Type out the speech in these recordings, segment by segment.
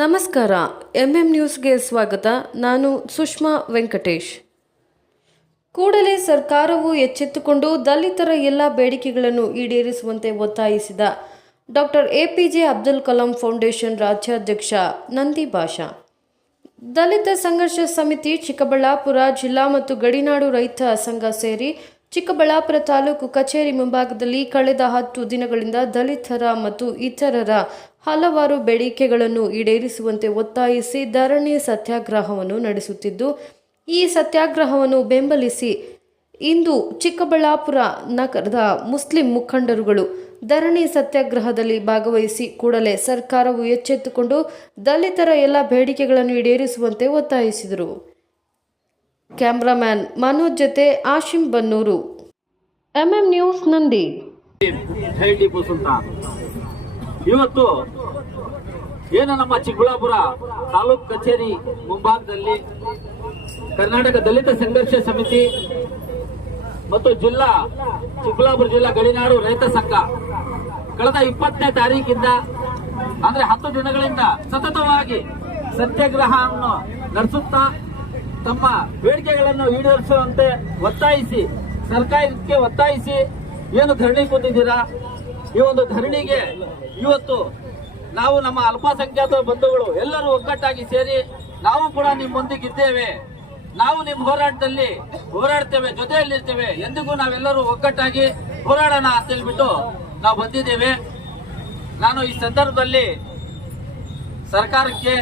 ನಮಸ್ಕಾರ ಎಂಎಂ ನ್ಯೂಸ್ಗೆ ಸ್ವಾಗತ. ನಾನು ಸುಷ್ಮಾ ವೆಂಕಟೇಶ್. ಕೂಡಲೇ ಸರ್ಕಾರವು ಎಚ್ಚೆತ್ತುಕೊಂಡು ದಲಿತರ ಎಲ್ಲ ಬೇಡಿಕೆಗಳನ್ನು ಈಡೇರಿಸುವಂತೆ ಒತ್ತಾಯಿಸಿದ doctor APJ Abdul Kalam foundation ರಾಜ್ಯಾಧ್ಯಕ್ಷ ನಂದಿ ಭಾಷಾ. ದಲಿತ ಸಂಘರ್ಷ ಸಮಿತಿ ಚಿಕ್ಕಬಳ್ಳಾಪುರ ಜಿಲ್ಲಾ ಮತ್ತು ಗಡಿನಾಡು ರೈತ ಸಂಘ ಸೇರಿ ಚಿಕ್ಕಬಳ್ಳಾಪುರ ತಾಲೂಕು ಕಚೇರಿ ಮುಂಭಾಗದಲ್ಲಿ ಕಳೆದ ಹತ್ತು ದಿನಗಳಿಂದ ದಲಿತರ ಮತ್ತು ಇತರರ ಹಲವಾರು ಬೇಡಿಕೆಗಳನ್ನು ಈಡೇರಿಸುವಂತೆ ಒತ್ತಾಯಿಸಿ ಧರಣಿ ಸತ್ಯಾಗ್ರಹವನ್ನು ನಡೆಸುತ್ತಿದ್ದು, ಈ ಸತ್ಯಾಗ್ರಹವನ್ನು ಬೆಂಬಲಿಸಿ ಇಂದು ಚಿಕ್ಕಬಳ್ಳಾಪುರ ನಗರದ ಮುಸ್ಲಿಂ ಮುಖಂಡರುಗಳು ಧರಣಿ ಸತ್ಯಾಗ್ರಹದಲ್ಲಿ ಭಾಗವಹಿಸಿ ಕೂಡಲೇ ಸರ್ಕಾರವು ಎಚ್ಚೆತ್ತುಕೊಂಡು ದಲಿತರ ಎಲ್ಲ ಬೇಡಿಕೆಗಳನ್ನು ಈಡೇರಿಸುವಂತೆ ಒತ್ತಾಯಿಸಿದರು. ಕ್ಯಾಮ್ರಾಮ್ಯಾನ್ ಮನೋಜ್ ಜೊತೆ ಆಶಿಂ ಬನ್ನೂರು. MM news Nandi. ಇವತ್ತು ಏನು ನಮ್ಮ ಚಿಕ್ಕಬಳ್ಳಾಪುರ ತಾಲೂಕ್ ಕಚೇರಿ ಮುಂಭಾಗದಲ್ಲಿ ಕರ್ನಾಟಕ ದಲಿತ ಸಂಘರ್ಷ ಸಮಿತಿ ಮತ್ತು ಜಿಲ್ಲಾ ಚಿಕ್ಕಬಳ್ಳಾಪುರ ಜಿಲ್ಲಾ ಗಡಿನಾಡು ರೈತ ಸಂಘ ಕಳೆದ ಇಪ್ಪತ್ತನೇ ತಾರೀಕಿಂದ ಅಂದ್ರೆ ಹತ್ತು ದಿನಗಳಿಂದ ಸತತವಾಗಿ ಸತ್ಯಾಗ್ರಹವನ್ನು ನಡೆಸುತ್ತಾ ತಮ್ಮ ಬೇಡಿಕೆಗಳನ್ನು ಈಡೇರಿಸುವಂತೆ ಒತ್ತಾಯಿಸಿ, ಸರ್ಕಾರಕ್ಕೆ ಒತ್ತಾಯಿಸಿ ಏನು ಧರಣಿ ಕೂತಿದ್ದೀರಾ? ಈ ಒಂದು ಧರಣಿಗೆ ಇವತ್ತು ನಾವು ನಮ್ಮ ಅಲ್ಪಸಂಖ್ಯಾತ ಬಂಧುಗಳು ಎಲ್ಲರೂ ಒಗ್ಗಟ್ಟಾಗಿ ಸೇರಿ ನಾವು ಕೂಡ ನಿಮ್ಮೊಂದಿಗೆ ಇದ್ದೇವೆ ನಾವು ನಿಮ್ಮ ಹೋರಾಟದಲ್ಲಿ ಹೋರಾಡ್ತೇವೆ, ಜೊತೆಯಲ್ಲಿರ್ತೇವೆ. ಎಂದಿಗೂ ನಾವೆಲ್ಲರೂ ಒಗ್ಗಟ್ಟಾಗಿ ಹೋರಾಡೋಣ ಅಂತ ಹೇಳ್ಬಿಟ್ಟು ನಾವು ಬಂದಿದ್ದೇವೆ. ನಾನು ಈ ಸಂದರ್ಭದಲ್ಲಿ ಸರ್ಕಾರಕ್ಕೆ,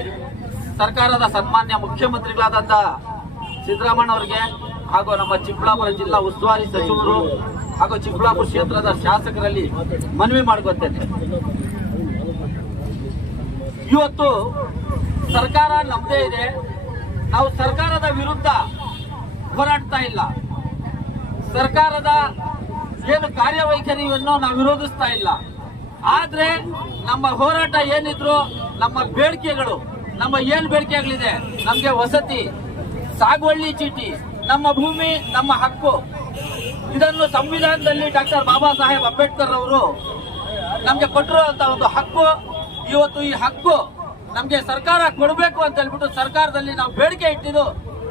ಸರ್ಕಾರದ ಸನ್ಮಾನ್ಯ ಮುಖ್ಯಮಂತ್ರಿಗಳಾದಂತ ಸಿದ್ದರಾಮಯ್ಯ ಅವರಿಗೆ ಹಾಗೂ ನಮ್ಮ ಚಿಕ್ಕಬಳ್ಳಾಪುರ ಜಿಲ್ಲಾ ಉಸ್ತುವಾರಿ ಸಚಿವರು ಹಾಗೂ ಚಿಕ್ಕಬಳ್ಳಾಪುರ ಕ್ಷೇತ್ರದ ಶಾಸಕರಲ್ಲಿ ಮನವಿ ಮಾಡ್ಕೊತೇನೆ. ಇವತ್ತು ಸರ್ಕಾರ ನಮ್ಮದೇ ಇದೆ. ನಾವು ಸರ್ಕಾರದ ವಿರುದ್ಧ ಹೋರಾಡ್ತಾ ಇಲ್ಲ. ಸರ್ಕಾರದ ಏನು ಕಾರ್ಯವೈಖರಿಯನ್ನು ನಾವು ವಿರೋಧಿಸ್ತಾ ಇಲ್ಲ. ಆದ್ರೆ ನಮ್ಮ ಹೋರಾಟ ಏನಿದ್ರು ನಮ್ಮ ಬೇಡಿಕೆಗಳು, ನಮ್ಮ ಏನ್ ಬೇಡಿಕೆಗಳಿದೆ ನಮ್ಗೆ ವಸತಿ ಸಾಗುವಳ್ಳಿ ಚೀಟಿ, ನಮ್ಮ ಭೂಮಿ, ನಮ್ಮ ಹಕ್ಕು. ಇದನ್ನು ಸಂವಿಧಾನದಲ್ಲಿ ಡಾಕ್ಟರ್ ಬಾಬಾ ಸಾಹೇಬ್ ಅಂಬೇಡ್ಕರ್ ಅವರು ನಮ್ಗೆ ಕೊಟ್ಟಿರುವಂತ ಒಂದು ಹಕ್ಕು. ಇವತ್ತು ಈ ಹಕ್ಕು ನಮ್ಗೆ ಸರ್ಕಾರ ಕೊಡಬೇಕು ಅಂತ ಹೇಳ್ಬಿಟ್ಟು ಸರ್ಕಾರದಲ್ಲಿ ನಾವು ಬೇಡಿಕೆ ಇಟ್ಟಿದ್ದು.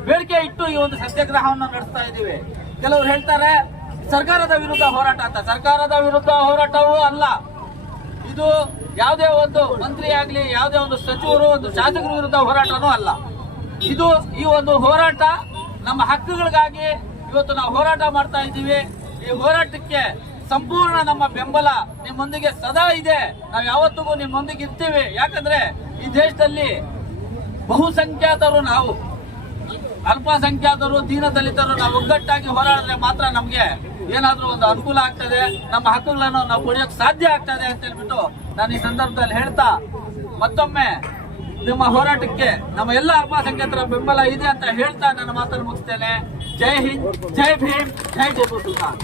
ಬೇಡಿಕೆ ಇಟ್ಟು ಈ ಒಂದು ಸತ್ಯಾಗ್ರಹವನ್ನು ನಡೆಸ್ತಾ ಇದ್ದೀವಿ. ಕೆಲವರು ಹೇಳ್ತಾರೆ, ಸರ್ಕಾರದ ವಿರುದ್ಧ ಹೋರಾಟ ಅಂತ. ಸರ್ಕಾರದ ವಿರುದ್ಧ ಹೋರಾಟವೂ ಅಲ್ಲ. ಇದು ಯಾವುದೇ ಒಂದು ಮಂತ್ರಿ ಆಗಲಿ ಯಾವುದೇ ಒಂದು ಸಚಿವರು, ಒಂದು ಶಾಸಕರ ವಿರುದ್ಧ ಹೋರಾಟನೂ ಅಲ್ಲ. ಇದು ಈ ಒಂದು ಹೋರಾಟ, ನಮ್ಮ ಹಕ್ಕುಗಳಿಗಾಗಿ ಇವತ್ತು ನಾವು ಹೋರಾಟ ಮಾಡ್ತಾ ಇದ್ದೀವಿ. ಈ ಹೋರಾಟಕ್ಕೆ ಸಂಪೂರ್ಣ ನಮ್ಮ ಬೆಂಬಲ ನಿಮ್ಮೊಂದಿಗೆ ಸದಾ ಇದೆ. ನಾವು ಯಾವತ್ತಿಗೂ ನಿಮ್ಮೊಂದಿಗೆ ಇರ್ತೀವಿ. ಯಾಕಂದ್ರೆ ಈ ದೇಶದಲ್ಲಿ ಬಹುಸಂಖ್ಯಾತರು ನಾವು. ಅಲ್ಪಸಂಖ್ಯಾತರು ದೀನ ದಲಿತರು ನಾವು ಒಗ್ಗಟ್ಟಾಗಿ ಹೋರಾಡಿದ್ರೆ ಮಾತ್ರ ನಮಗೆ ಏನಾದರೂ ಒಂದು ಅನುಕೂಲ ಆಗ್ತದೆ. ನಮ್ಮ ಹಕ್ಕುಗಳನ್ನು ನಾವು ಪಡೆಯೋಕೆ ಸಾಧ್ಯ ಆಗ್ತದೆ ಅಂತ ಹೇಳ್ಬಿಟ್ಟು ನಾನು ಈ ಸಂದರ್ಭದಲ್ಲಿ ಹೇಳ್ತಾ ಮತ್ತೊಮ್ಮೆ ನಿಮ್ಮ ಹೋರಾಟಕ್ಕೆ ನಮ್ಮ ಎಲ್ಲ ಅಲ್ಪಸಂಖ್ಯಾತರ ಬೆಂಬಲ ಇದೆ ಅಂತ ಹೇಳ್ತಾ ನನ್ನ ಮಾತನ್ನು ಮುಗಿಸ್ತೇನೆ. ಜೈ ಹಿಂದ್, ಜೈ ಭೀಮ್, ಜೈ ಟಿಪ್ಪು ಸುಲ್ತಾನ್.